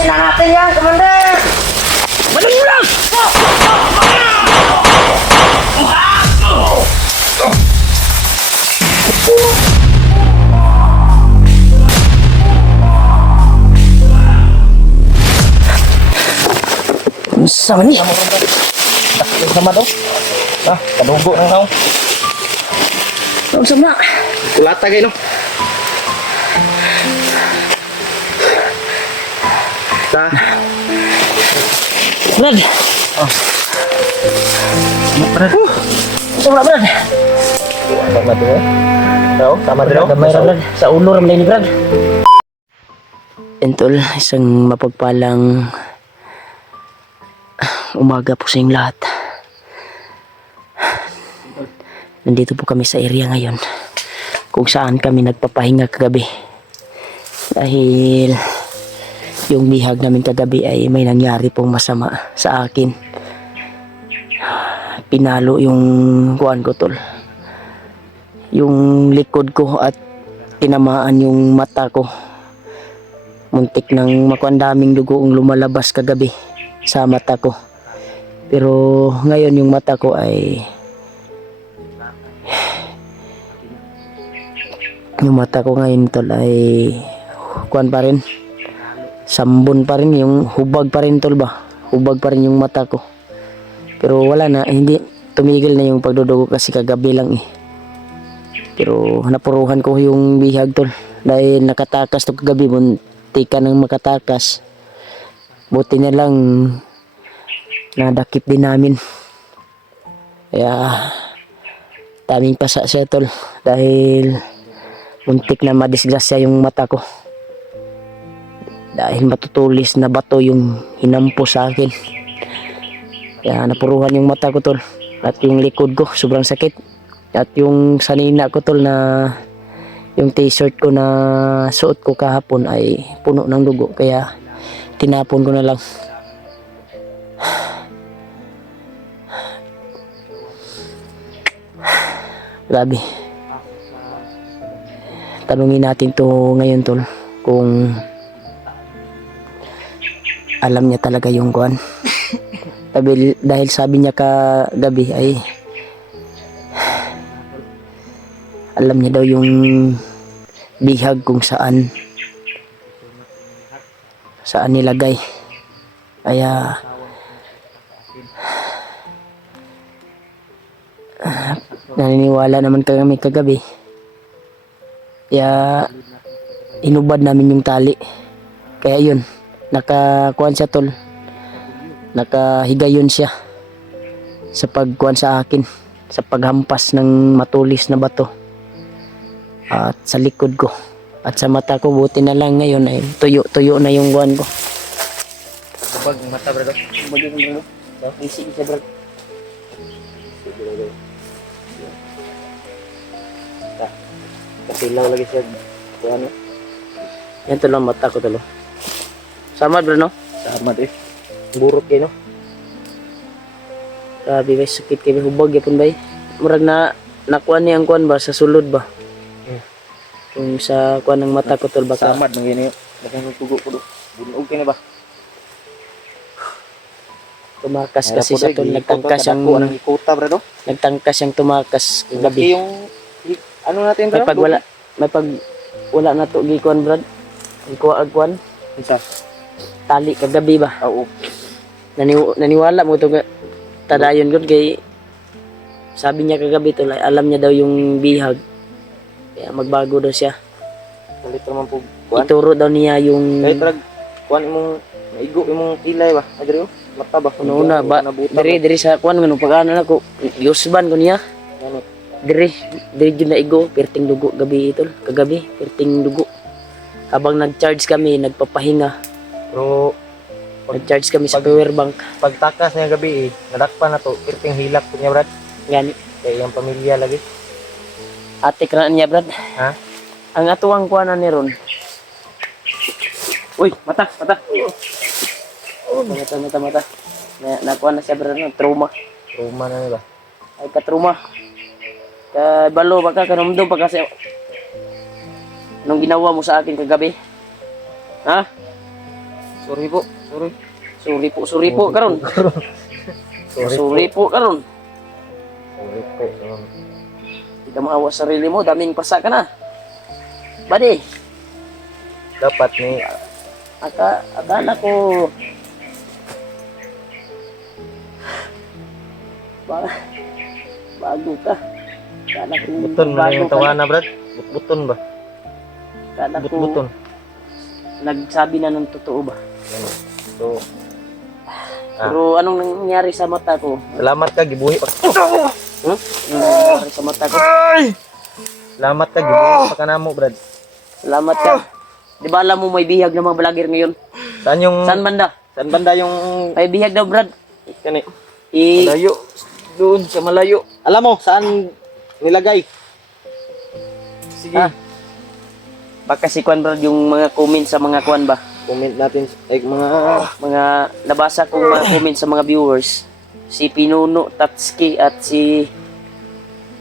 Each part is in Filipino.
Ayusin na natin yan, Commander! Madali mo lang! Sama ni. Sama daw. Kadugo ng tao. Sama. Kulata kayo, no? Brad. Brad. Sama Brad. Sama daw. Daw, sama daw. Damay ra Brad. Sa ulo ram ni Brad. Entol, isang mapagpalang umaga po sa inyong lahat. Nandito po kami sa area ngayon kung saan kami nagpapahinga kagabi dahil yung bihag namin kagabi ay may nangyari pong masama sa akin. Pinalo yung kuwan ko tol, yung likod ko, at tinamaan yung mata ko. Muntik ng makuandaming dugo ang lumalabas kagabi sa mata ko. Pero ngayon yung mata ko ay tol ay kuan pa rin, sambon pa rin, yung hubag pa rin tol ba, hubag pa rin yung mata ko. Pero wala na, hindi tumigil na yung pagdudugo kasi kagabi lang eh. Pero napuruhan ko yung bihag tol dahil nakatakas to kagabi, muntika nang makatakas. Buti na lang nadakip din namin. Kaya daming pasa siya tol dahil muntik na madisgrasya yung mata ko dahil matutulis na bato yung hinampo sa akin. Kaya napuruhan yung mata ko tol, at yung likod ko sobrang sakit, at yung sanina ko tol na yung t-shirt ko na suot ko kahapon ay puno ng dugo, kaya tinapon ko na lang. Grabe. Tanungin natin to ngayon tol kung alam niya talaga yung kuan. Dahil sabi niya kagabi ay alam niya daw yung bihag kung saan nilagay. Kaya naniniwala naman kami kagabi. Kaya inubad namin yung tali. Kaya yun, nakakuan siya tol, nakahigayon siya sa pagkuan sa akin, sa paghampas ng matulis na bato at sa likod ko at sa mata ko. Buti na lang ngayon ay tuyo na yung kuan ko. Kapag mata bro. Bagi ko bro. Isip siya bro. Kasilaw lagi siya. Ano? Yan tol ang mata ko tol. Samad bro no? Sama eh. Burot kayo no? Grabe bay, sakit kayo, hubag yapon bay. Murag na nakuan niya ang kuan ba sa sulod ba? Kung sa kuan ng mata ko tol baka Samad nang gini. Dagan ng tugo ko do. Bunog kini ba? tumakas kasi sa tol, nagtangkas yung anong ikuta bro. nagtangkas yung tumakas Gabi gabi. yung ano natin May bro? pag wala na to gikuan brad. Ang kuan Isa. tali kagabi ba? Oo. Naniwala mo to tadayon gud kay sabi niya kagabi tol, alam niya daw yung bihag. Kaya magbago daw siya. Palit naman po kuan. Ituro daw niya yung Kay trag kuan imong maigo imong tilay ba? Adri mata ba? una ba diri sa kuan ngano pag-ano na ko yusban ko niya. Ano? Diri gyud na igo perting dugo gabi tol, kagabi perting dugo. Habang nag-charge kami, nagpapahinga. Pero Nag-charge kami sa power bank. pagtakas niya gabi nadakpan na to, pirting hilak po niya brad. Gani. Kaya yung pamilya lagi. Ate kana niya brad. Ha? Ang atuang kuanan ni ron. Uy, mata. Mata. Nakuha na siya brad, no? Trauma. Trauma na niya ba? Ay ka-trauma. Balo baka kanumdum pa kasi nung ginawa mo sa akin kagabi. Ha? Sorry po. Sorry. Suri po karon. Suri po karon. Sorry po. Hindi ka maawa sa sarili mo, daming pasa ka na. Buddy, Dapat ni akala ko bago ka. Akala ko buton na bago yung ka. tawa na, Brad. Buton ba? Akala ko Buton. nagsabi na ng totoo ba? Yan. So, Pero anong nangyari sa mata ko? salamat ka gibuhi pa. Anong nangyari sa mata ko? Salamat ka gibuhi pa kanamo, Brad. Salamat ka. Di ba alam mo may bihag ng mga vlogger ngayon? Saan yung Saan banda? saan banda yung May bihag daw, Brad. kani? I Malayo. Doon sa malayo. Alam mo saan nilagay? Sige. Ah. Baka si Kwan, Brad, yung mga comment sa mga Kwan ba? Comment natin ay Mga nabasa kong mga comment sa mga viewers. Si Pinuno Tatsuki at si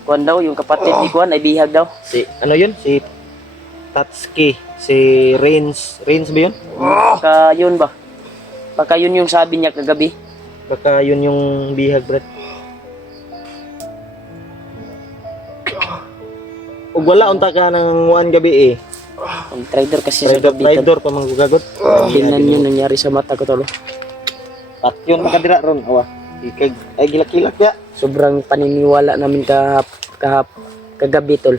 Kwan daw, yung kapatid ni Kwan ay bihag daw. si ano yun? Si Tatsuki, si Rains ba yun? Baka yun ba? Baka yun yung sabi niya kagabi. Baka yun yung bihag, Brad. Ug wala unta ka ng one gabi eh. Ang trader kasi sa gabi. Trader pa manggugagot. Tingnan nyo nangyari sa mata ko tolo. At yun makadira ron, awa. Ikag ay gilak-gilak ya. Sobrang paniniwala namin kagabi tol.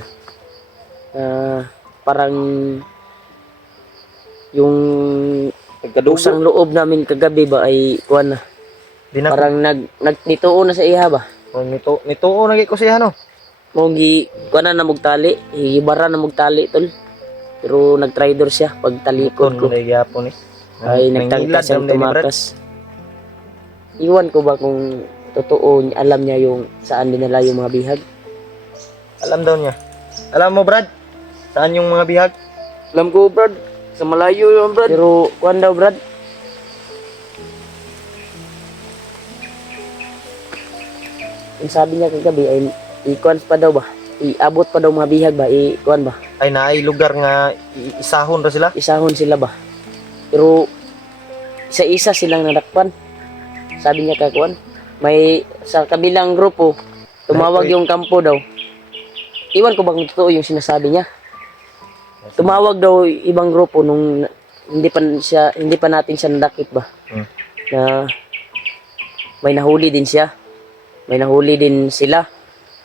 Parang yung Nagkadugo. usang loob namin kagabi ba ay kuan na. Di na Parang nagtituo na sa iha ba. nito nagi ko siya no. Mogi kuan na namugtali, ibara na mugtali tol. Pero nagtraidor siya pag talikod ko. Kon lagi gyapon eh. Ay nagtangka siyang tumakas. Iwan ko ba kung totoo alam niya yung saan dinala yung mga bihag? Alam daw niya. Alam mo, Brad? Saan yung mga bihag? Alam ko, Brad. Sa malayo yun, Brad. Pero, kuhan daw, Brad. Yung sabi niya kagabi ay ikuan pa daw ba? Iabot pa daw mga bihag ba? Ikuan ba? Ay naay lugar nga isahon ra sila. Isahon sila ba? Pero, isa-isa silang nadakpan. Sabi niya kakuan. May, sa kabilang grupo, tumawag yung kampo daw. Iwan ko bang totoo yung sinasabi niya. Tumawag daw ibang grupo nung hindi pa natin siya nadakip ba. Na may nahuli din siya. May nahuli din sila.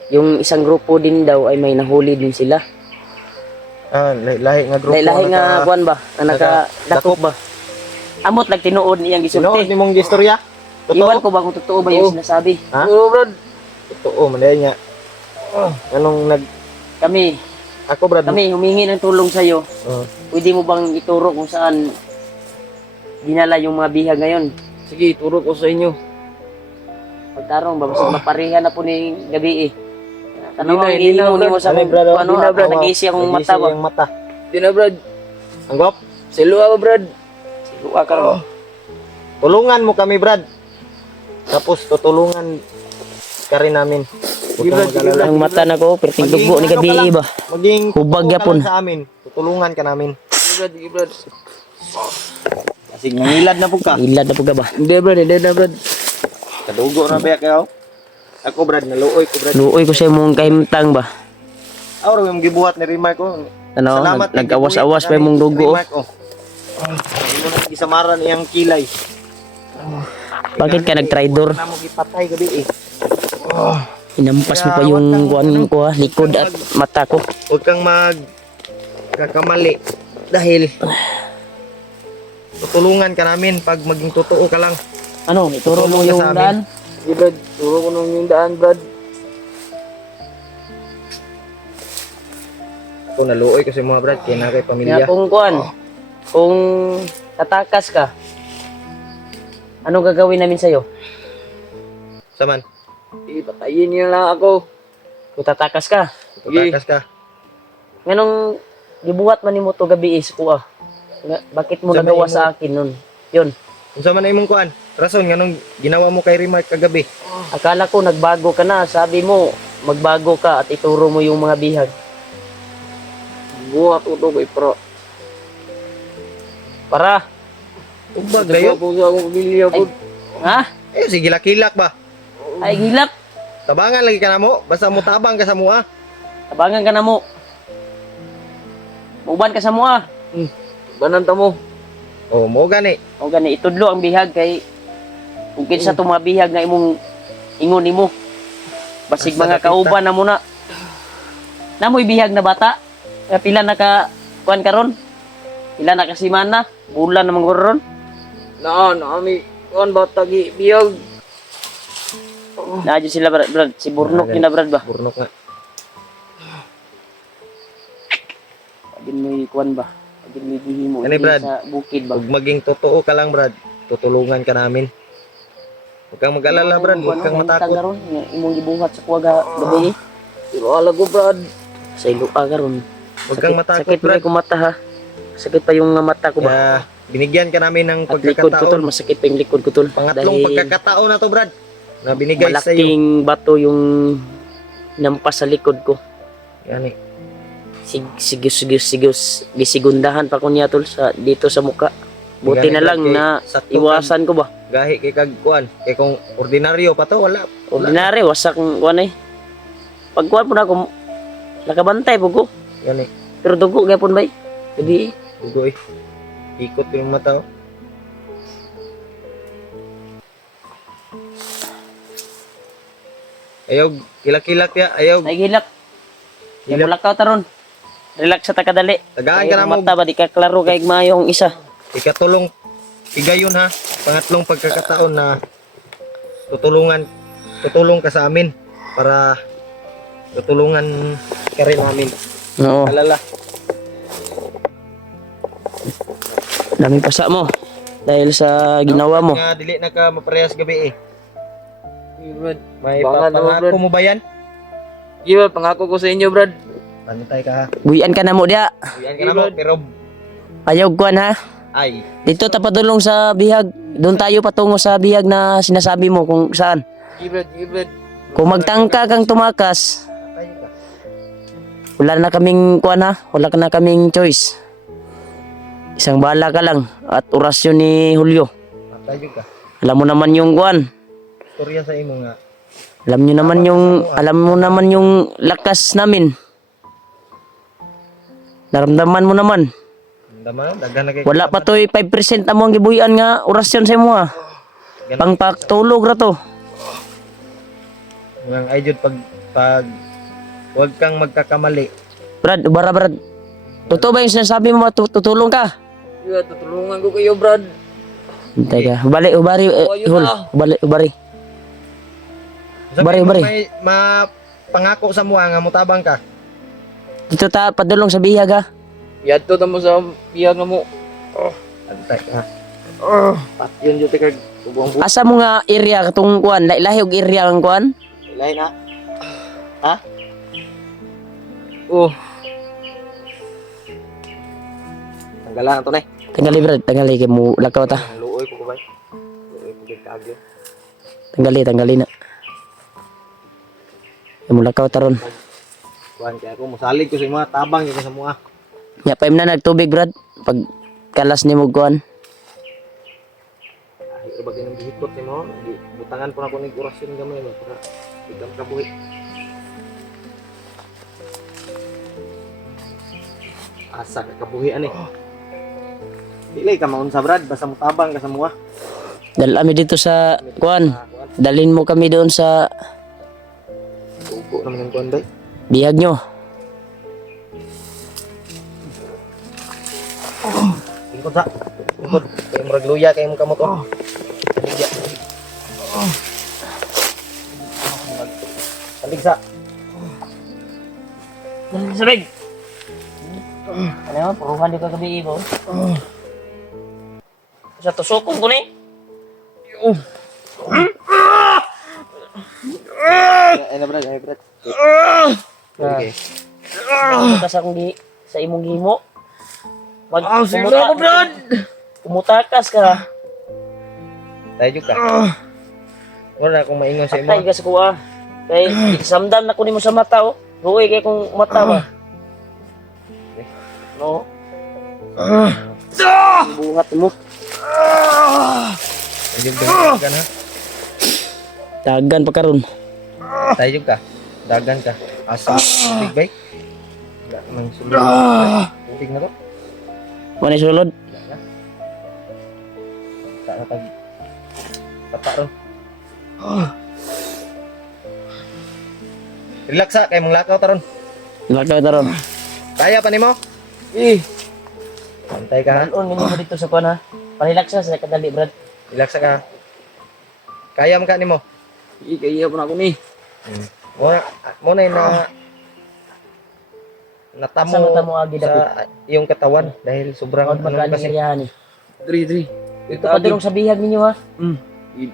Yung isang grupo din daw ay may nahuli din sila. Ah, lahi nga grupo. Lahi nga kuan ba? Na nakadakop ba? Amot nagtinuod niyang Sino gisulti. ni mong gistorya? Iwan ko ba kung totoo ba yung sinasabi? Ha? Oo, Brad. Totoo man niya. Anong Kami ako, Brad? humingi ng tulong sa iyo. Oh. Pwede mo bang ituro kung saan dinala yung mga bihag ngayon? Sige, turo ko sa inyo. Pagtarong ba, basta maparihan na po ni gabi eh. Tanong ang Hindi na, mo mo sa Brad. kung ano, Hindi na, Brad. nag-iisi akong mata ba? Yung mata. Di na, Brad. Anggop? Silua ba, Brad? Silua ka rin. Tulungan mo kami, Brad. Tapos tutulungan ka rin namin. Huwag kang mag-alala. Ang mata na ko, perting dugo ni gabi ba? Maging Hubag totoo ka yapon. lang sa amin. Tutulungan ka namin. Brad. Kasi ngilad na po ka. Ilad na po ka ba? Hindi, Brad. Hindi na, Brad. Kadugo na ba kayo? Ako, Brad, naluoy ko, Brad. Luoy ko sa mong kahimtang ba? Ako, yung gibuhat ni Remark ko. Ano, Salamat, nag-awas-awas pa yung mong dugo. Remark, oh. Ino na isamaran iyang kilay. Bakit ka nag-traidor? Na mo gipatay gabi eh. Inampas mo pa yung kuan ko ha, likod at mata ko. Huwag kang kakamali. Dahil tutulungan ka namin pag maging totoo ka lang. Ano, ituro mo Tutulong ka yung sa amin. daan? Sige, Brad. Turo ko nung yung daan, Brad. Ako naluoy kasi mga Brad, kaya na kay Kaya pamilya. kung kuan, kung tatakas ka, ano gagawin namin sa'yo? Saman, Patayin niyo lang ako. Kung tatakas ka. tatakas ka. Nganong gibuhat man nimo to gabi is kuha. Bakit mo Sabi nagawa mo- sa akin nun? Yun. Kung sa man imong kuan, rason nganong ginawa mo kay Remark kagabi. Akala ko nagbago ka na. Sabi mo, magbago ka at ituro mo yung mga bihag. Buhat ko to, boy, pro. Para. Ubag dayon. Ako sa akong pamilya po. Ha? Eh sige kilak ba. Ay gilak. Tabangan lagi ka na mo. Basta mo tabang ka sa mua. Tabangan ka na mo. Uban ka sa mua. Bananta mo. Oh, mo gani. O gani itudlo ang bihag kay kung kinsa to mga bihag nga imong ingon nimo. Basig Basta mga nakita. kauban na muna. Namoy bihag na bata. Kaya pila na ka kuan karon? Pila na ka simana? Bulan na manggoron. Naami. Kuan ba tagi biyag. Naadyo sila brad. Si Burnok yun na brad ba? Burnok nga. Agin mo kuan ba? Agin mo gihimo Ano, Brad? sa bukid ba? Huwag maging totoo ka lang, Brad. Tutulungan ka namin. Huwag kang mag-alala, Brad. Huwag kang matakot. Karon imong gibuhat sa kuwaga gabi Pero alago Brad. sa ilua karon. Huwag kang matakot, Sakit Brad. pa yung mata ha. Sakit pa yung mata ko ba? Kaya binigyan ka namin ng At likod ko tol, pagkakataon. masakit pa yung likod ko tol. Pangatlong Dahil pagkakataon na to, Brad. Na binigay sa iyo. malaking bato yung nampas sa likod ko. Yan eh. Sigos gisigundahan pa ko niya tol sa dito sa muka. Buti Ganun, na lang Brad, na kay sakto iwasan ko ba. Gahi kay kagkuan. Kay kung ordinaryo pa to, wala. Ordinary wasak kuan eh. Pag kuan po na ako nakabantay po ko. Yan eh. Pero dugo gyapon bay. Jadi Dugo eh. Ikot yung mata. Oh. Ayaw, kilak-kilak ya. Ayaw, nagilak. Yung Hilak. mulakaw taron. Relax sa takadali. tagaan ka na mo. Mata ba di ka klaro kay mayong isa. Ikatulong, igayon ha. Pangatlong pagkakataon na tutulong ka sa amin para tutulungan ka rin namin. Oo. Alala. Daming pasa mo. Dahil sa ginawa mo. Nga, dili na ka maparehas gabi eh. Brad. May Baka naman, pangako Brad. mo ba yan? Giba pangako ko sa inyo Brad. Pantay ka ha. Buyan ka na mo dia. Yan ka na mo, pero Ayaw kuan ha. ay, Dito tapadulong sa bihag. Doon tayo patungo sa bihag na sinasabi mo kung saan. Brad. Kung magtangka kang tumakas, tayo ka. wala na kaming kuan ha. Wala na kaming choice. Isang bala ka lang at orasyon ni Julio. Tayo ka. Alam mo naman yung kuan. Storya sa imo nga. Alam mo naman yung lakas namin. Naramdaman mo naman. Dama, daghan na kay. Wala pa to'y 5% amo ang gibuyan nga orasyon sa imo ha. Pangpatulog ra to. Ngang ay jud pag wag kang magkakamali. Brad, ubara Brad. Totoo ba yung sinasabi mo tutulong ka? Giba tutulungan ko kayo Brad. Hintay ka. Ubari, ayun Hul. na. Ubari. Sabi Bari, mo bari. may pangako sa mua nga mutabang ka. Dito ta padulong sa bihag ha. Yadto ta mo sa biyag na mo. Antay ka. Patyon jud kag ubang bu. Asa mo nga area katong kuan, lahi og area ang kuan? Lain na. Ha? Oh, Tanggalan to nay. Tanggali Brad, tanggali kay mo lakaw ta. Luoy ko bay. Luoy ko gid kaagyo. Tanggali na. Kay mo lakaw taron. Kuan kay ako mosalig ko sa mga tabang ko sa mua. Nya pa na nagtubig Brad. Pag kalas ni mo kuan. Ay ba ganang gihikot ni mo? Butangan po na ko ning orasyon gamay mo para ikam kabuhi. Asa ka kabuhi ani. Dili ka maunsa brad basta mo tabang ka sa mua. Dalami dito sa kuan. Dalin mo kami doon sa Ugo naman ang kuan bay. bihag nyo. Lingkod sa. Lingkod. Kaya mo ragluya kaya mo kamot oh. Saligya. Salig sa. Sabig. Ano, puruhan di ka gabi ibo. Sa tusokon ko ni. Ay na brad, ay brad. Okay. Ka sa akong sa imong gihimo. sige ako Brad. Kumutakas ka. Tayo ka. Wala akong maingon sa imo. Atay ka sa kuha. Kay isamdam na ko nimo sa mata oh. Ruoy kay kung mata ba. No. Buhat mo. Tayo dagan ha. Dagan pa karon. Tayo ka. Dagan ka. Asa big bike. Wala nang sulod. Tubig na to. Wala sulod. Tak na tag. Tapak ro. Relax ha, kay mong lakaw taron. Lakaw taron. Kaya pa nimo? Pantay ka ha. Kanon ninyo mo dito sa kuan ha. Parelax sa kadali brad. Relax ka ha. Kaya man ka nimo. Kaya po na ako ni. Mo na na natamo Sa mata mo agi dapit. sa iyong katawan dahil sobrang Huwag magaling kasi iriyahan eh. Dri. Ito pa dirong sa bihag ninyo ha.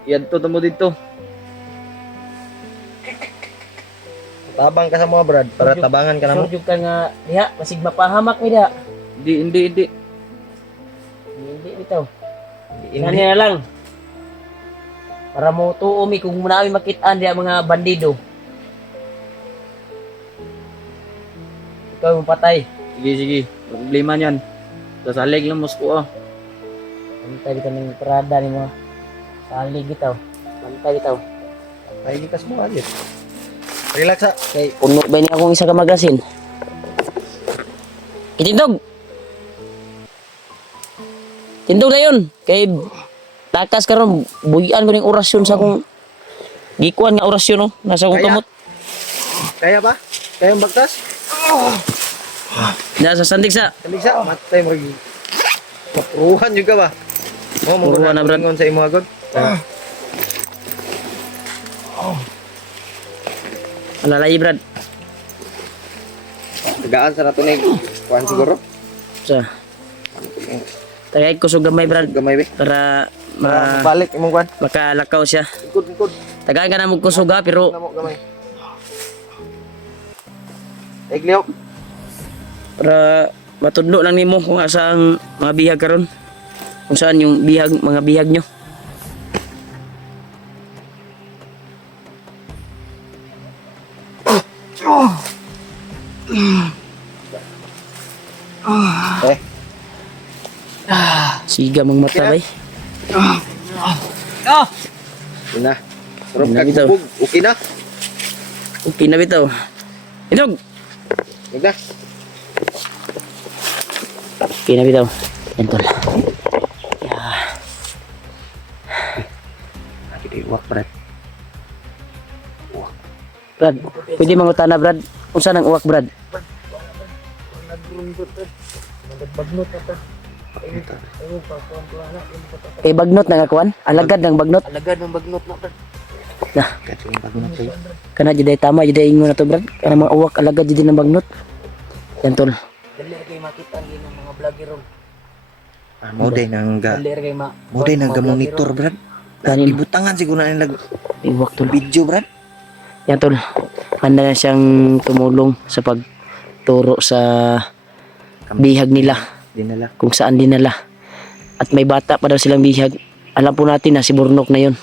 Yadto tamo dito. tabang ka sa mga brad para tabangan ka namo. Sure jud ka nga diha, masig mapahamak mi diha. Hindi. Hindi bitaw. Hindi. Nani na lang. Para mo tuo mi kung muna mi makitaan diha mga bandido. Ikaw yung patay. Sige. Problema niyan. Sasalig lang Moscow ah. Bantay bitaw ng parada ni mo. Salig bitaw. Bantay bitaw. Ay gikas mo alit. Relax ha. Kay Puno ba niya akong isa ka magasin? Itindog! Tindog na yun! Kay takas ka ron, buhian ko ng orasyon sa akong gikuan nga orasyon no? Nasa akong Kaya? kamot. kaya ba? Kaya ang bagtas? Nasa sandig sa. Kalisa matay mo rin. Mapruhan juga ba? Mo Puruhan na, brad. ngon sa imo agad. Alalay brad. Tagaan sa nato ni kuan siguro. Sa. Tagay ko so gamay brad. Gamay be. Para Balik imong kuan. makalakaw siya. Ikot. Tagay ka na mo kusuga pero Namo gamay. Egliok. para matudlo lang nimo kung asa ang mga bihag karon. Kung saan yung bihag, mga bihag nyo. Eh, Siga mang mata bay. yun na. Sarap Yun na, ka bitaw. kubog. Okay na. Okay na bitaw. Idog! Yun na. Okay na bitaw. Yan tol. Kita iwak brad. Brad, pwede mangutana Brad. Kung saan ang uwak Brad? Kay bagnot na nga kuan? Alagad ng bagnot. Alagad ng bagnot na brad. Nah, Kasi yung bago na sa'yo. kana jud tama jud ingon na to Brad. Kana mga uwak alagad jud ng bagnot. Yan tol. Dali kay makita din ng mga vlogger ron. Moday nang ga. Dali kay Moday nang ga monitor brad. Kanin. Ibutangan siguro na nilang Uwak tol. video brad. Yan tol. Handa na siyang tumulong sa pagturo sa bihag nila. Dinala. Kung saan dinala. At may bata pa daw silang bihag. Alam po natin na si Burnok na yon.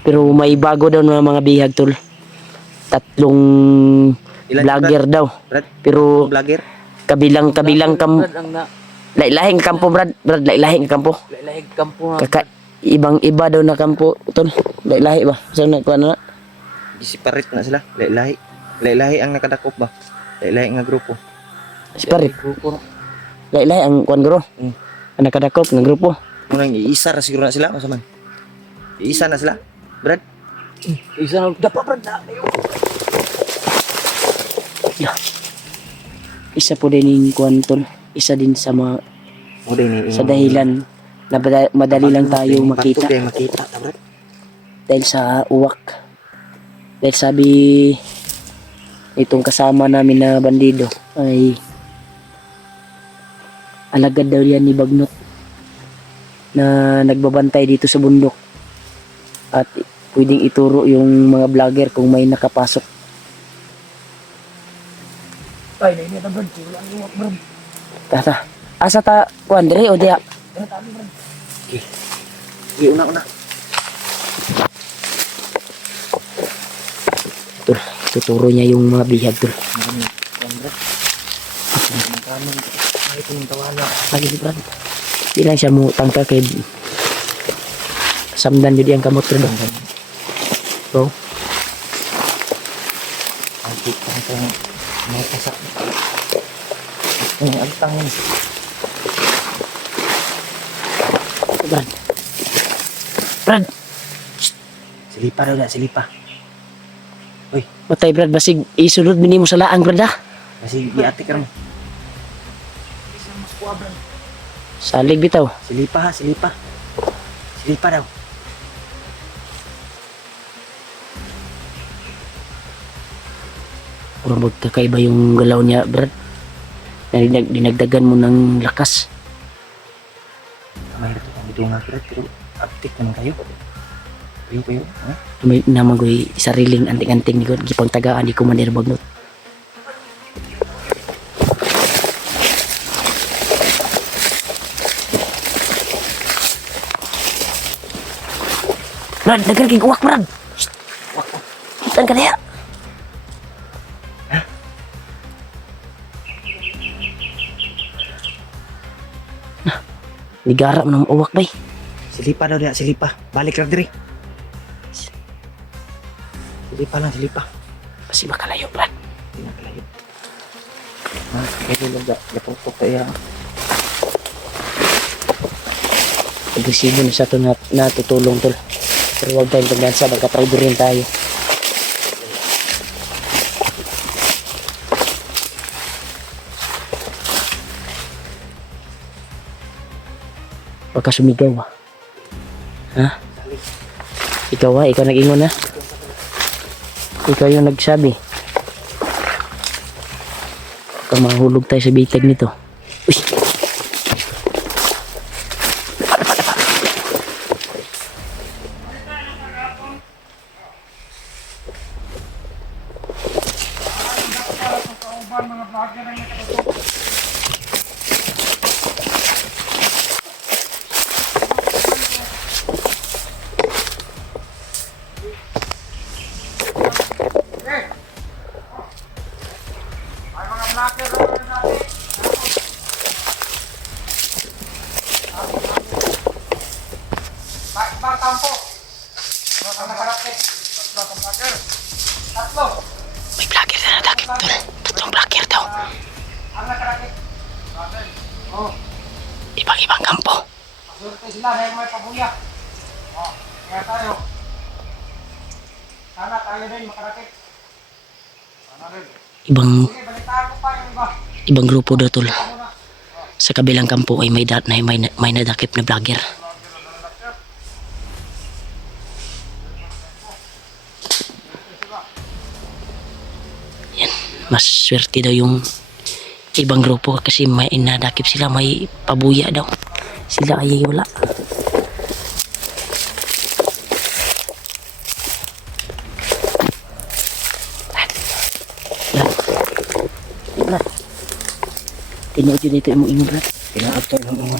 Pero may bago daw na mga bihag tol. 3 Ilan vlogger daw. Brad, Pero vlogger. kabilang kampo. Brad ang na Lailahing kampo Brad. Brad lailahing kampo. lahig kampo nga. Kaka ibang iba daw na kampo tol. Lailahi ba? So na kuan na. Isiparit na sila. Lailahi. Lailahi ang nakadakop ba? Lailahi nga grupo. Siparit. Grupo. Lailahi ang kuan guro. Mm. Ang nakadakop ng grupo. Munang iisa ra siguro na sila. Masa man? Iisa na sila. Brad. Isa na dapat brad na. Isa po din yung kuan tol. Isa din sa mga Moday ni. sa dahilan na madali lang tayo makita Kayo makita. Brad. dahil sa uwak. Dahil sabi itong kasama namin na bandido ay alagad daw yan ni Bagnot na nagbabantay dito sa bundok at pwedeng ituro yung mga vlogger kung may nakapasok. Ay, dili na brad. Wala ang uwak brad. Tata, asa ta kuan dire o diha? Una. Tol, tuturo niya yung mga bihag tol. Ay, itong tawana. Lagi si Brad. Di lang siya mo tangka kay Samdan jud ang kamot Brad. Bro, Antik ang kang may kasak. Ang altang yun. Brad. Brad, Silipa daw na, silipa. Uy, matay Brad basig isulod mo sa laang Brad ha. kasi giatik ka rin. Salig bitaw. Silipa ha, silipa. Silipa daw. Puro magkakaiba yung galaw niya Brad. Dinagdagan mo ng lakas. Mahirap ito kami doon nga, Brad, pero aktik naman kayo. Kayo, ha? May naman ko'y sariling anting-anting ni ko. Gipang tagaan di ko manir bagnot. Brad, nagkaraging uwak Brad. Hitan ka na ya. Nigarap ng uwak bay. Silipa daw na, silipa. Balik lang diri. Silipa lang, silipa. Kasi makalayo Brad. Hindi na kalayo. Kaya lang da, napukpok kaya. Agresibo na sa ito natutulong tol. Pero huwag tayong pagdansa, magka-traido rin tayo. Huwag ka sumigaw ah. Ha? Ikaw ah, ikaw nag-ingon ha? Ikaw yung nagsabi. Baka mahulog tayo sa bitag nito. Uy! May vlogger na nadakip tol. Tatlong vlogger daw. Ibang-ibang kampo. Ibang grupo daw tol. Sa kabilang kampo ay may nadakip na vlogger. Yan, mas swerte daw yung ibang grupo kasi may nadakip sila, may pabuya daw. Sila ay wala. Brad, tinood yun dito yung Brad. Pinaab tayo ng mga.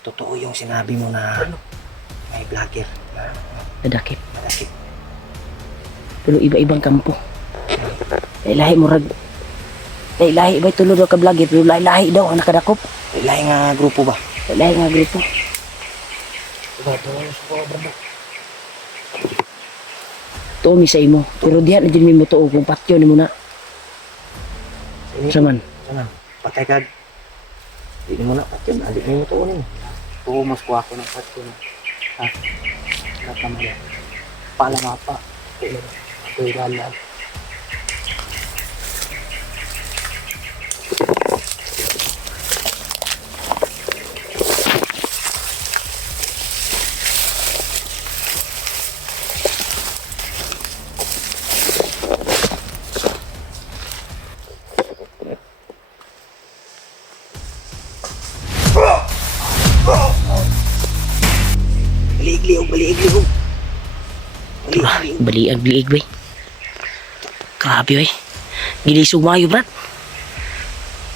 Totoo yung sinabi mo na may vlogger na Nadakip. madakip. Pero iba-ibang kampo. Lahi mo rag. Lahi ba tulo daw ka vlogger pero lahi daw ang nakadakop. Lahi nga grupo ba? Lahi nga grupo. Diba, ito yung suko, Brad. Tuo mi sa imo. Pero diha na din mi mo tuo kung patyo ni mo na. Saman. Sana, patay ka. Hindi mo na patyo, adik mo ito unin. Oo, mas kuha ko ng patyo na. Ha? Nakamaya. Paalam nga pa. Ito yung lalag. Baliig-liog. Baliag bay. Grabe bay. Gilisog maayo Brad.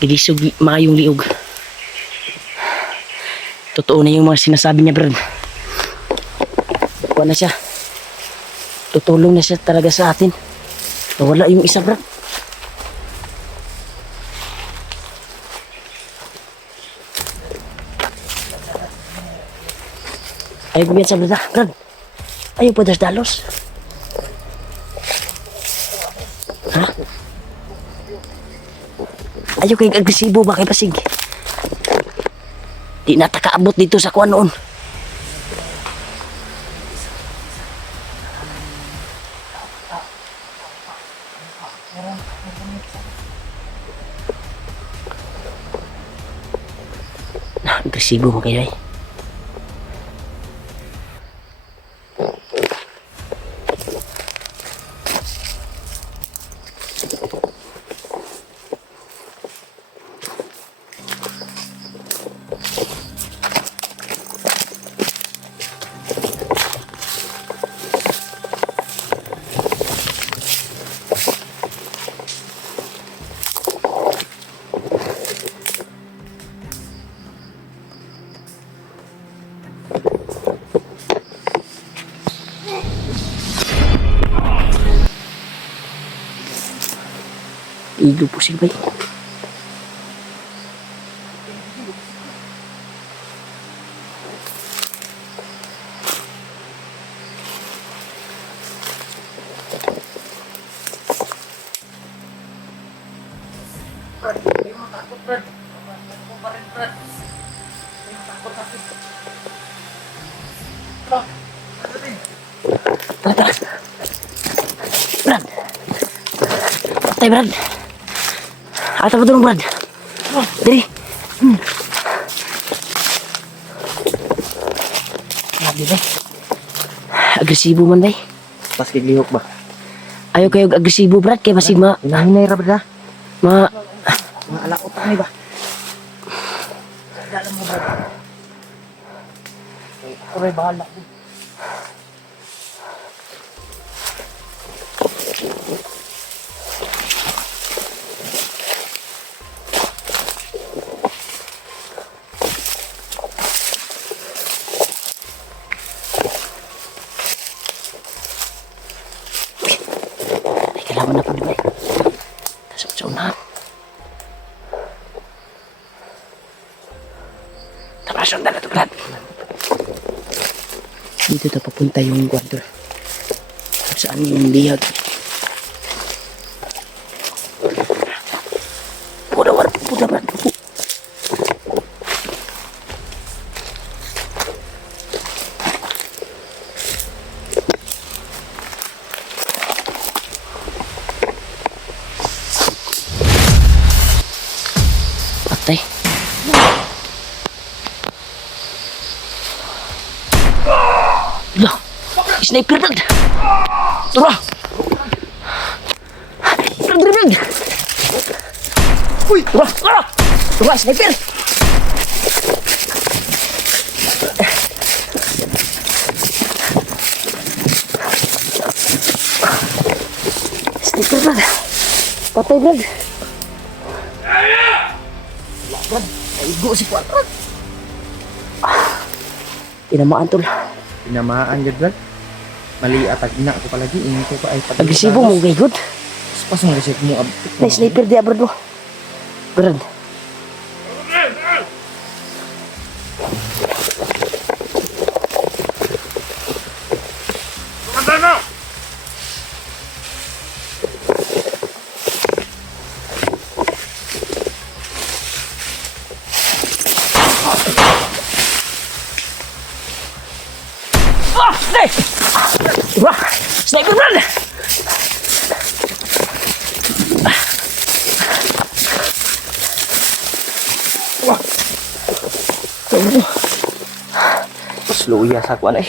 Gilisog maayong liog. Totoo na yung mga sinasabi niya Brad. Kuha na siya. Tutulong na siya talaga sa atin. Nawala yung isa Brad. Ayaw ko sa brad. Brad. Ayaw pa dalos. Ha? Ayaw kay agresibo ba kay pasig. Di na takaabot dito sa kuan noon. Agresibo mo kayo eh. Igo po si Bay. Tara. Brad. Patay, Brad. Ata pa tulong, Brad. Dali. Grabe, Bay. Agresibo man, Bay. Pas kiglihok ba? Ayaw kayo agresibo, Brad. Kaya masig Hinahinay ra brad. ma... Mga alakot ani ba? Dala mo brad. Oray bahala ko. Ay, kailangan na po, Bay. Tapos sa unahan. Tapos sundan na ito, Brad. Dito na papunta yung kwarto. Saan yung lihag? Puda, Brad. Patay. Lah, sniper, Brad. Tara. Brad. Uy, tara. Tara, sniper. Sniper, Brad. Patay, Brad. Brad, naigo si Kuan. Tinamaan, tol. Tinamaan gid brad. Mali atag ina ko palagi ini ko ay pag Agresibo mo, gayod. pas mo reset mo abtik. May sniper di, Brad mo. Brad. Sniper, Brad! Slow ya sa kuan ay.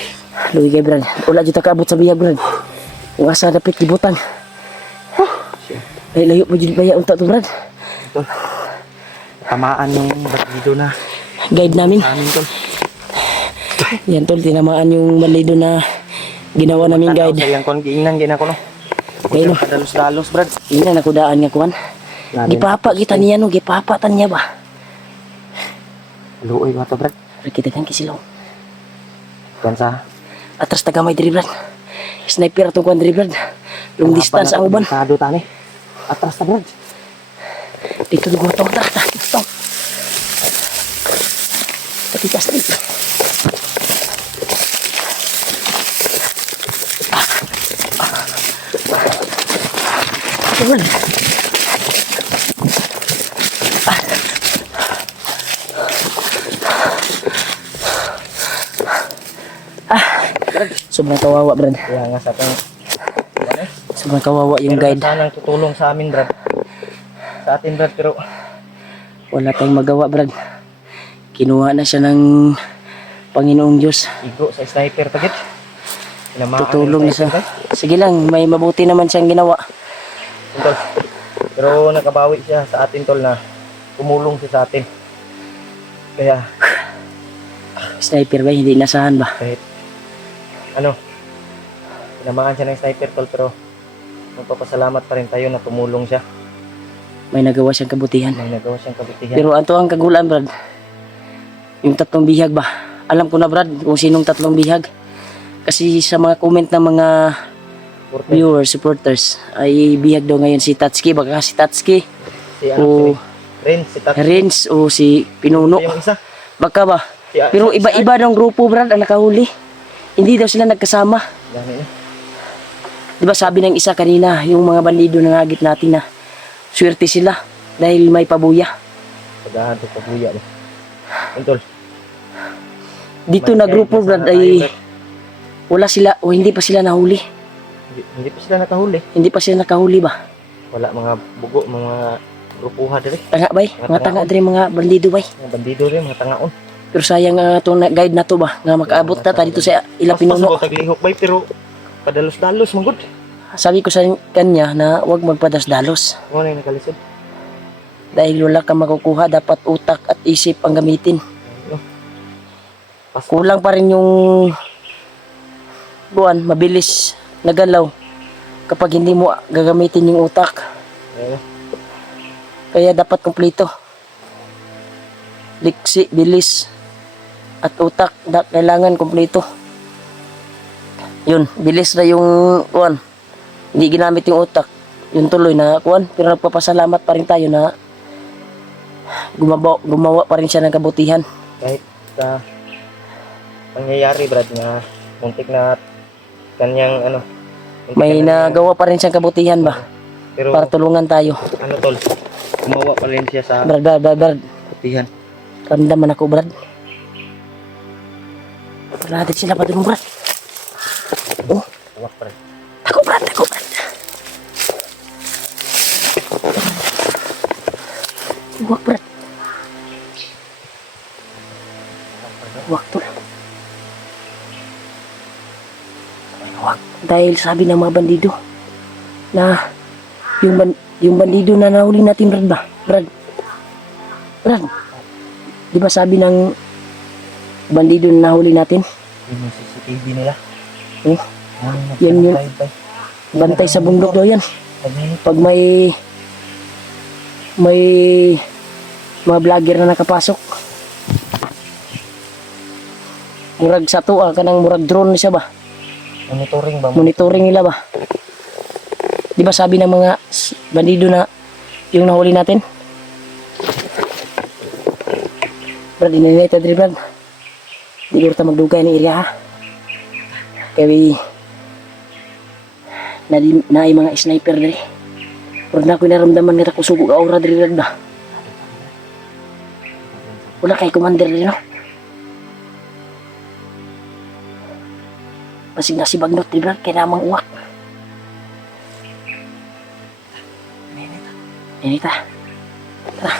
Luwi kay, Brad. Wala dito kaabot sa biyag, Brad. Kung asa dapit libutan. Ay, layo mo dito baya unta to, Brad. Tol. Tamaan yung batido na Guide namin. amin tol. Yan, tol. Tinamaan yung malido na ginawa namin Tanaw guide. sa iyang kon giingnan gina ko no. Ngayon, no. Dalos-dalos brad. Ina, nakudaan nga kuwan. Gipapa kita niya, no. Gipapatan niya ba? Luoy ba to brad? Kita kan kisilaw. Kuan sa Atras tagamay diri, Brad. Sniper atong kuwan diri, Brad. Long distance ang uban. Tado tani. Atras ta brad. Dito dugo to, tara, dito. Patikas dito. Brad. Sobrang kawawa, Brad. Kaya nga sa ating Sobrang kawawa yung meron guide. na sanang tutulong sa amin, Brad. Sa atin, Brad, pero Wala tayong magawa, Brad. Kinuha na siya ng Panginoong Diyos. igo sa sniper pagit. Tinamaan Tutulong yung na siya. sniper, Brad. Sige lang, may mabuti naman siyang ginawa. Tol. Pero nakabawi siya sa atin, tol, na tumulong siya sa atin. Kaya Sniper ba? Hindi nasahan ba? kahit ano, tinamaan siya ng sniper, tol, pero magpapasalamat pa rin tayo na tumulong siya. May nagawa siyang kabutihan. May nagawa siyang kabutihan. Pero ato ang kagulan, Brad. Yung 3 bihag ba? Alam ko na, Brad, kung sinong 3 bihag. Kasi sa mga comment ng mga viewers, supporters, ay bihag daw ngayon si Tatsuki. Baka si Tatsuki si ano, o si Ren, si Tat. Renz o si Pinuno. Yung isa. Baka ba? Si, Pero iba-iba ng grupo, Brad, ang nakahuli. Hindi daw sila nagkasama. Dami na. Di ba sabi ng isa kanina, yung mga bandido na nagit natin na swerte sila dahil may pabuya. Pagahan to pabuya. Yun, tol. Dito na grupo, Brad, ay wala sila o hindi pa sila nahuli. Hindi pa sila nakahuli. Hindi pa sila nakahuli ba? Wala mga bugo, mga grupuha dire. Tanga bay, mga tanga diri mga bandido bay. Mga bandido rin, mga tangaon. Pero sayang itong guide na to ba nga makaabot na ta dito sa ila Mas Pinuno. taglihok bay, pero padalos-dalos mong good. Sabi ko sa kanya na huwag magpadas-dalos Ano yung nakalisod? dahil wala kang makukuha, dapat utak at isip ang gamitin. Ano? Kulang pa rin yung buwan, mabilis nagalaw kapag hindi mo gagamitin yung utak. Ayun. Kaya dapat kumpleto. Liksi, bilis, at utak kailangan kumpleto. Yun, bilis na yung kuwan. Hindi ginamit yung utak. Yun tuloy na kuwan. Pero nagpapasalamat pa rin tayo na gumawa pa rin siya ng kabutihan. Kahit sa pangyayari, Brad, na muntik na kanyang ano. muntik May na- nagawa pa rin siyang kabutihan ba? Pero Para tulungan tayo. ano, tol, gumawa pa rin siya sa Brad. kabutihan. Ramdaman ako, Brad. Natin sila pa dun, Brad. Oh, Uwak pa rin. ako, Brad. Huwag, Brad. Huwag to. Huwag. Dahil sabi ng mga bandido na yung bandido na nahuli natin, Brad ba? Brad. Di ba sabi ng bandido na nahuli natin? Yung CCTV nila. Oh, Ano, yan yun. nagsanay pa. Bantay sa bundok daw yan. Pag-init. Pag may mga vlogger na nakapasok. Murag sa to, kanang murag drone siya ba? Monitoring ba? Monitoring nila ba? Di ba sabi ng mga bandido na yung nahuli natin? Brad, ininita diri, Brad. Di ko ta magdugay ng area, ha? Kaya na mga sniper diri. Pero na ko naramdaman nga ako sugo ka aura diri, Brad ba? Wala kay commander diri, no? Pasig na si Bagnot diri, Brad, kaya namang uwak. Inita. Tara.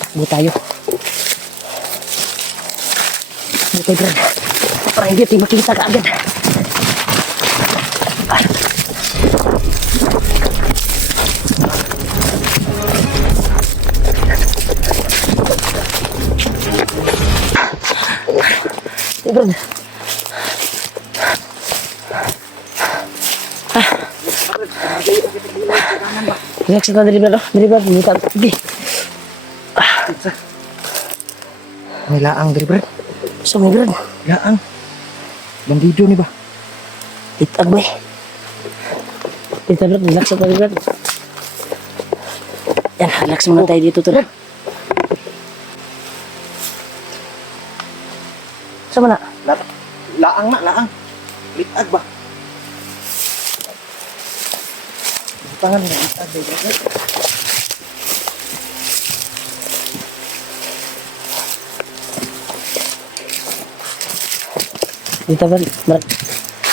Takbo tayo. Takbo tayo, Brad. Para hindi tayo makita ka agad. Hey, Brad. Relax na dali, Brad. Dali, Brad. Minta ako. Sige. May laang diri, Brad. So, may Brad. Laang. Bandido ni ba? Itag ba eh. Dito, Brad. Relax na dali, Brad. Yan, relax muna tayo dito, Brad. Sama na. Laang na, laang. Litag ba? Tangan mo, isa, Brad. Dito Brad. Brad.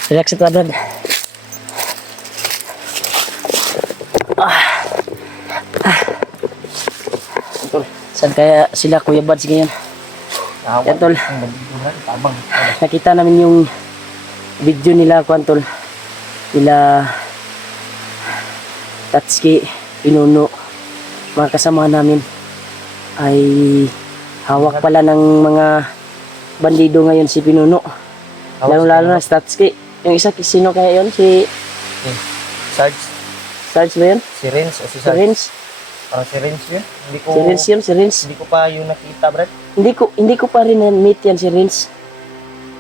Relax ito Brad. Saan kaya sila Kuya Bad? Sige yan. Yan tol. Tabang. Nakita namin yung video nila kuan tol. Nila Tatsuki, Pinuno, mga kasama namin ay hawak pala ng mga bandido ngayon si Pinuno. Lalo na si Tatsuki. Yung isa sino kaya yun? Si Sarge. Sarge ba yun? Si Renz o si Si Sarge. Renz? Parang si Renz yun. Hindi ko, Si Renz yun? Si Renz? hindi ko pa yung nakita, Brad. Hindi ko pa rin na-meet yan si Renz.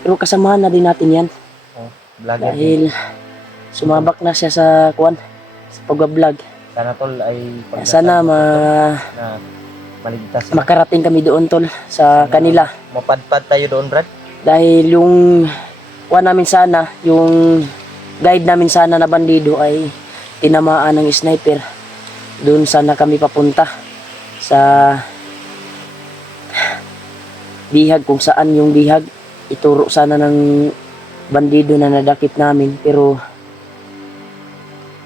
Pero kasamahan na din natin yan. Oh, vlogger. Dahil sumabak na siya sa kuan, sa pag-vlog. Sana tol ay Sana na maligtas. makarating kami doon tol sa kanila. Mapadpad tayo doon, Brad. Dahil yung kuan namin sana, yung guide namin sana na bandido ay tinamaan ng sniper. Doon sana kami papunta sa bihag, kung saan yung bihag. Ituro sana ng bandido na nadakip namin, pero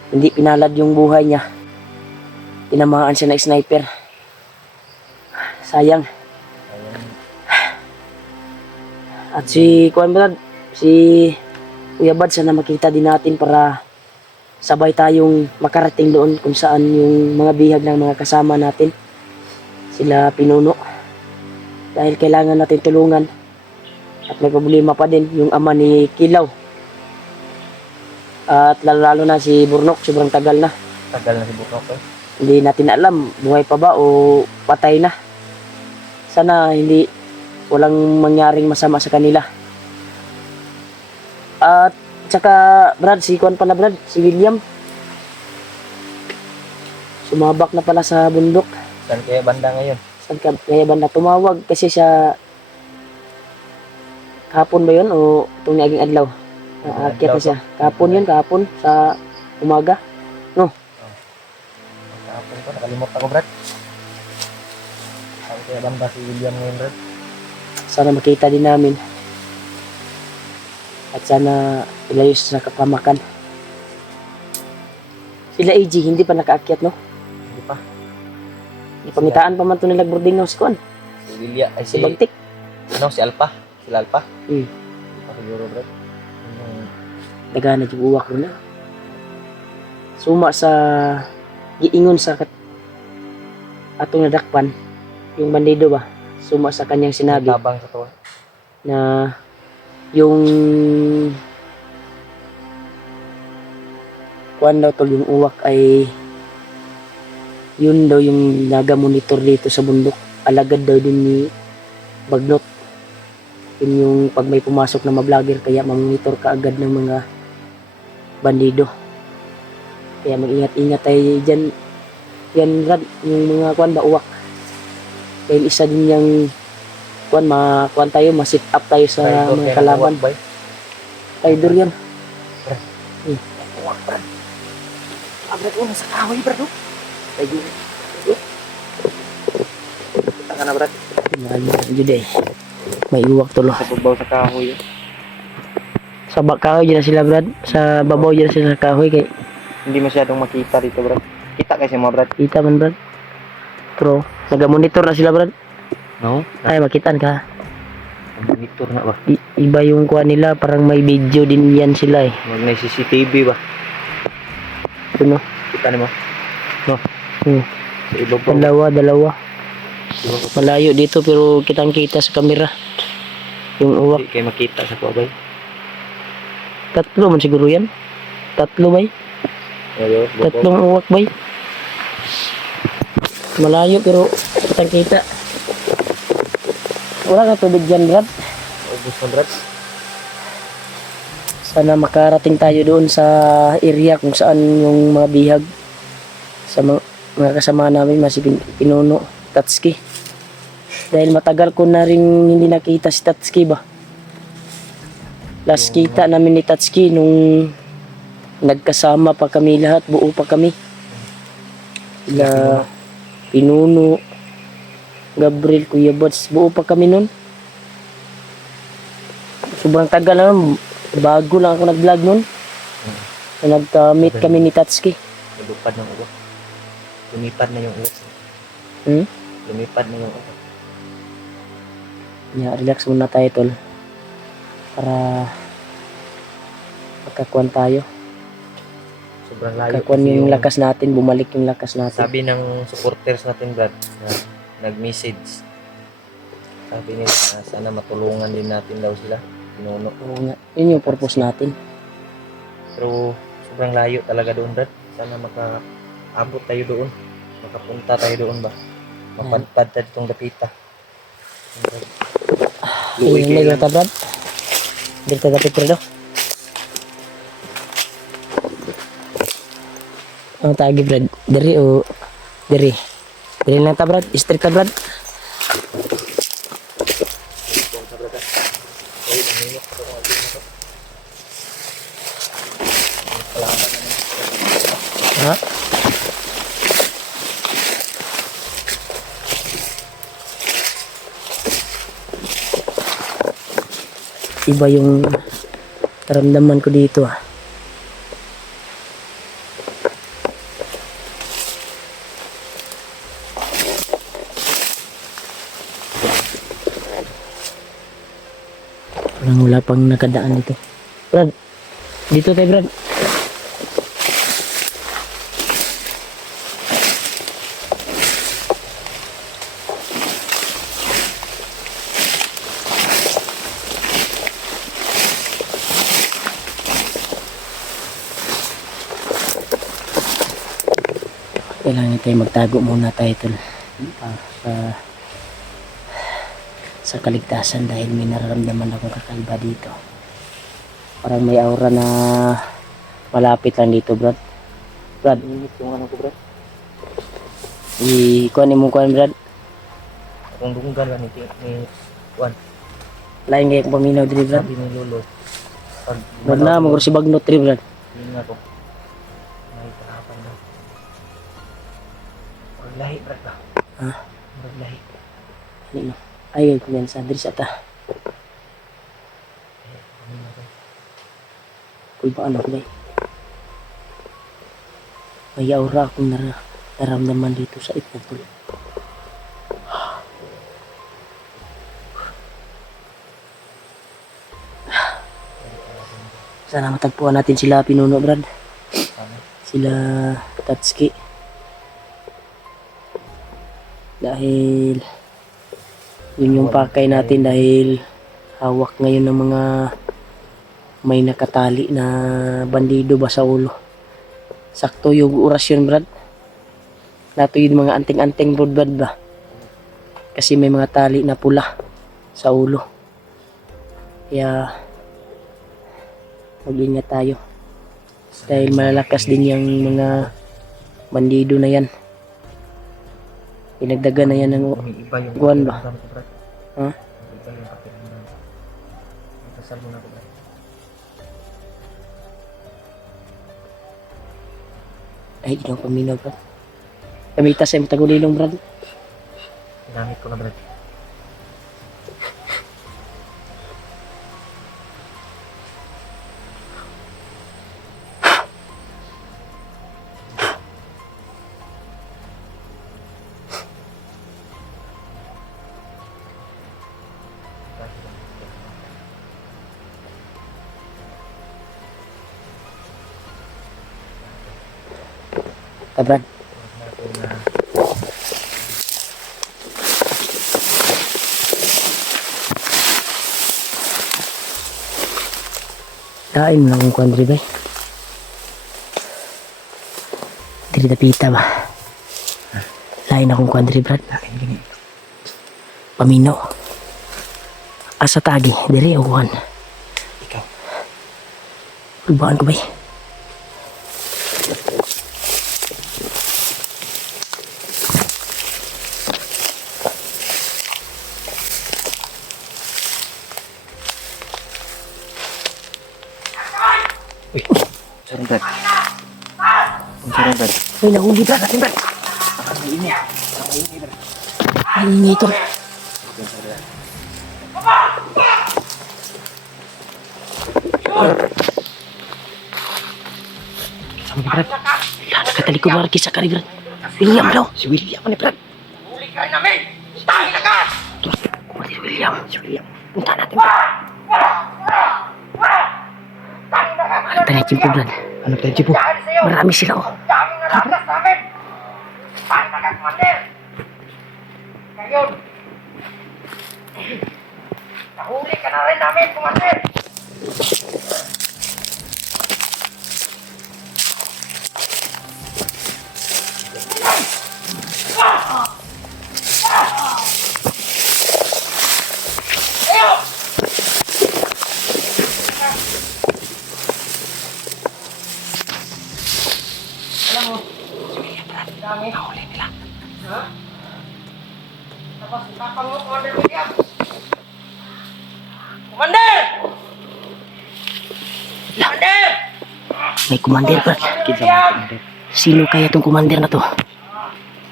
hindi pinalad yung buhay niya. Tinamaan siya ng sniper. Sayang. At si Kuan Brad, si Kuya Bad, sana makita din natin para sabay tayong makarating doon kung saan yung mga bihag ng mga kasama natin. Sila Pinuno. Dahil kailangan natin tulungan. At may problema pa din yung ama ni Kilaw. At lalo na si Burnok, sobrang tagal na. Tagal na si Bukok. Hindi natin alam, buhay pa ba o patay na. Sana hindi walang mangyaring masama sa kanila. At saka Brad, si Kuan pala Brad, si William. Sumabak na pala sa bundok. Saan kaya banda ngayon? Saan kaya banda tumawag kasi siya kahapon ba yun o itong naging adlaw? Aakyat na siya. Kahapon yun, kahapon sa umaga. Kahapon ko, nakalimot ako, Brad. Saan kaya banda si William ngayon, Brad? Sana makita din namin. At sana ilayo sa kapamakan. Sila AG, hindi pa nakaakyat, no? Hindi pa. Ipangitaan pa man ito nilag boarding house ko. Si William, ay Si si, Bagtik. ano, si Alpha. Sila Alpha. Hmm. Hindi pa siguro, Brad. Dagana yung uwak rin na. Suma sa giingon sa atong nadakpan, yung bandido ba? Suma sa kanyang sinabi Tabang sa to. na yung kuan daw tol, yung uwak ay yun daw yung naga-monitor dito sa bundok. Alagad daw din ni Bagnot. Yun yung pag may pumasok na ma-vlogger, kaya mamonitor ka agad ng mga bandido. Kaya mag-ingat-ingat tayo dyan. Yan Brad, yung mga kuan ba, uwak. Dahil isa din yung kuan, kuan tayo, ma-sit up tayo sa mga kalaban. Tidor yan. Uwak, Brad. Brad, nasa kahoy, Brad. Tidor. Taka na, Brad. Juday. May uwak tulo. Sa babaw sa kahoy. Sa kahoy dyan na sila Brad. Sa babaw dyan na sila sa kahoy. Kay Hindi masyadong makita dito, Brad. Kita kasi mga, Brad. kita man Brad. Pero naga-monitor na sila Brad. No? Ay makitaan ka. Monitor na ba? Iba yung kuha nila. Parang may video din yan sila eh. Mag na CCTV ba? Ano? Kita ni mo? No? Hmm. Sa ilog pa. Dalawa. Malayo dito pero kitang kita sa kamera. Yung uwak. Hindi kayo makita sa kuwabay. Tatlo man siguro yan. Tatlo bay. Tatlong uwak bay. Malayo pero kitang kita. Wala ka tubig dyan Brad. Ubus mo, Brad. Sana makarating tayo doon sa area kung saan yung mga bihag sa mga kasama namin, si Pinuno, Tatsuki. Dahil matagal ko na rin hindi nakita si Tatsuki ba. Last kita namin ni Tatsuki nung nagkasama pa kami lahat, buo pa kami. Sila Pinuno, Gabriel, Kuya Bots. Buo pa kami nun. Sobrang tagal na nun. Bago lang ako nag-vlog nun. Na nagka-meet kami ni Tatsuki. Lumipad ng ulo. Lumipad na yung ulo. Hmm? Lumipad na yung ulo. Yeah, relax muna tayo, tol. Para magkakuan tayo. Sobrang layo. Magkakuan kasi yung lakas natin, bumalik yung lakas natin. Sabi ng supporters natin, Brad, na nag-message. Sabi nila na sana matulungan din natin daw sila. Pinuno. Oo nga. Yun yung purpose natin. Pero sobrang layo talaga doon, Brad. Sana makaabot tayo doon. Makapunta tayo doon ba? Mapadpad tayo itong dapita. Luwi Yung kayo naging lang. tabrad. Dito dapit pero do. Ang tagi brad. Diri o diri. Diri lang tabrad. Strict tabrad. Ha? Iba yung naramdaman ko dito ah. Parang wala pang nakadaan dito. Brad, dito tayo Brad. Kailangan tayo magtago muna tayo tol. Sa kaligtasan dahil may nararamdaman akong kakaiba dito. Parang may aura na malapit lang dito, Brad. Brad, Init yung ano ko, Brad. ikuha mo kuhan, Brad. Kung dunggan ba ni Juan, Lain kayo kung paminaw dito, Brad. sabi ni Lolo, pag Brad na, maguro si Bagnot dito, Brad. hindi nga ko, may kahapon daw. Maglahi, Brad ba? Ha? Maglahi. Ano? Ay, kumyansa. Diri sa ta. Kung paano ko ba? May aura akong naramdaman dito sa itna tol. Sana matagpuan natin sila Pinuno, Brad. Sila Tatsuki. Dahil yun yung pakay natin dahil hawak ngayon ng mga may nakatali na bandido ba sa ulo. Sakto yung orasyon, Brad. Nato yung mga anting-anting Brad ba? Kasi may mga tali na pula sa ulo. Kaya mag-ingat tayo. Dahil malalakas din yung mga bandido na yan. Pinagdagan na yan ng Iba yung Juan ba? pakiramdam ko, Brad. Ha? Iba yung pakiramdam. Itasal mo na ko, Brad. Ay, ginang paminaw, Brad. Kamitas ay matagulilong, Brad. Ginamit ko na, Brad. Brad. Kain mo lang kung kuandri ba? Diri dapita ba? Lain akong kuandri, Brad. Pamino. Asa tagi, diri o kuhan. Ikaw. Kulbaan ko ba? Sorry, Brad. Sorry, Brad. Uy, nahuli, Brad. Natin, Brad. Ay, ingay tol. Sama ni Brad. Wala, nakatalikod Brad. Kisa ka rin Brad. William daw. Si William ni Brad. Huli ka namin! Tayo na ka! Kumali si William. Si William. Punta natin Brad. Hanap tayo ng Jimpo Brad. Hanap tayo, Jipo. Marami sila oh. Daming nalakas namin! Tayo na ka, Commander! Ngayon, nahuli ka na rin namin, Commander! Dami. Nahuli nila. Ha? Tapos tapang mo, Commander William. Commander! Commander! May commander Brad. William! Sino kaya tong commander na to?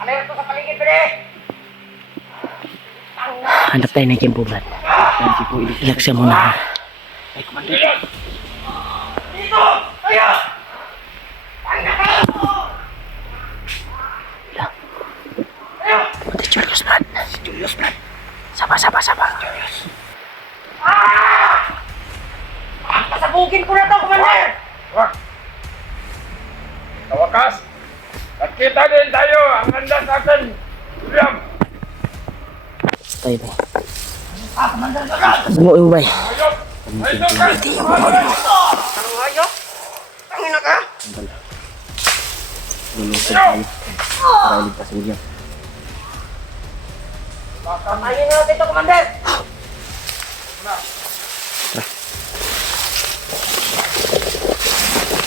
Alerto sa paligid, pwede! Hanap tayo ng Jimpo Brad. Ilaksa mo na. Dito! Kaya! Mati Julius Brad. Julius Brad. Saba. Pasabugin ko na to, Commander! Wak! Sa wakas, nakita din tayo ang handa sa atin, William. Tayo ba? Mo ba? Ayop! Ayop ka! Anong hayop? Tangin na ka? Ayop! Patayin na natin ito, Commander!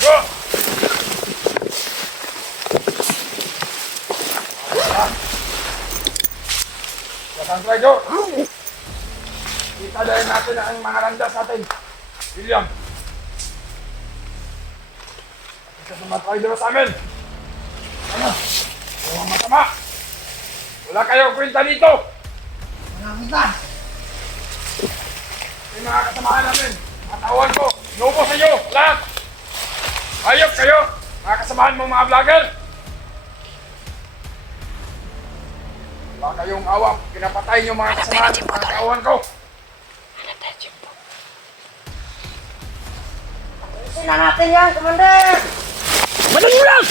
Go! Kasang traidor! Kita din natin ang mga randa sa atin, William. Isa sa mga traidor sa amin. Ano? Mga masama. Wala kayong kwenta dito. May mga kasamahan namin. Matawan ko. Inuubo sa inyo. Lahat. Hayop kayo. Mga kasamahan mong mga vlogger. Wala kayong awam. Pinapatay niyo mga kasamahan. Mga kawan ko. Alisin na natin yan, Commander! Madali mo lang!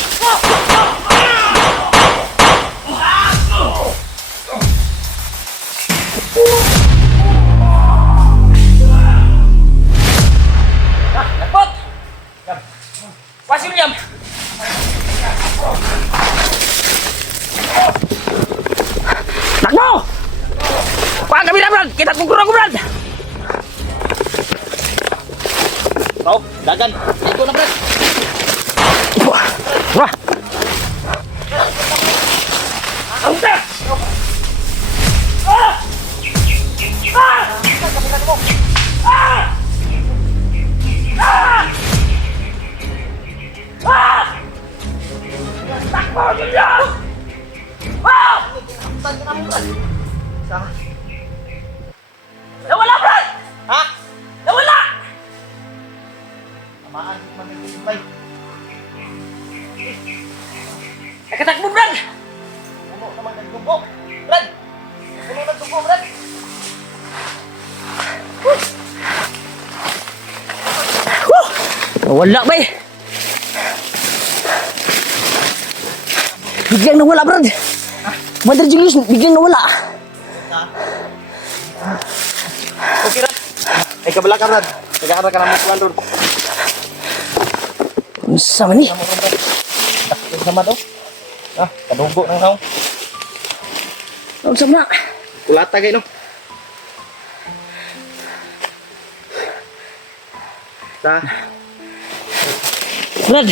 Lagot! Was William! Takbo! Kuha kami na Brad! Kita kong kurang ko Brad! Oh, dagan. Ito na, Brad. Wah! Ang ta! Nawala Brad! Ha? Nawala! Tamaan ko mag-ibay. Nakatakbo Brad! Puno naman ng dugo. Brad! Puno ng dugo, Brad. Nawala ba eh? Biglang nawala Brad! Mother Julius, biglang nawala! Okay, Brad. Ay, kabala ka, Brad. Nag-aaral ka naman kuwan doon. Unsa man ni? Yung sama daw. Ah, kadugo ng tao. Unsa man na? Kulata kayo, no? Ta. Brad!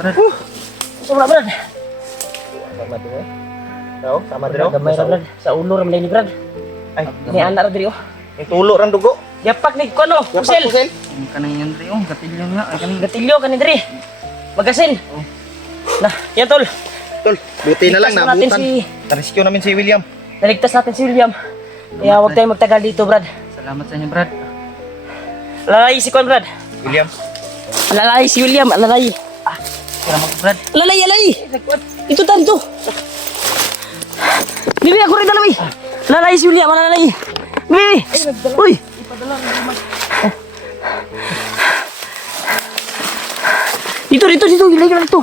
Brad. Unsa man na Brad? Sama din, eh. Oo, sama din, oh. Gamay ra Brad. Sa ulo ra man ni Brad. Ay, Ni anak ra diri oh. yung tulo ng dugo. Yapak ni kono, kusel. Kanang yan, Dre, oh. Gatilyo nga. Ay, kanang Gatilyo kani diri. Magasin. Na, yan tol. Tol, buti na lang Ligtas natin nabutan. Na-rescue namin si William. Naligtas natin si William. Kaya huwag tayong magtagal dito, Brad. Salamat sa inyo, Brad. Alalay si Kwan, Brad. William. Alalay si William, alalay. Salamat, Brad. Alalay, alalay. Ito tayo, ito. Bibi, ako rin alalay. Alalay si William, alalay. Bibi. Uy. Dito, ilagay na ito.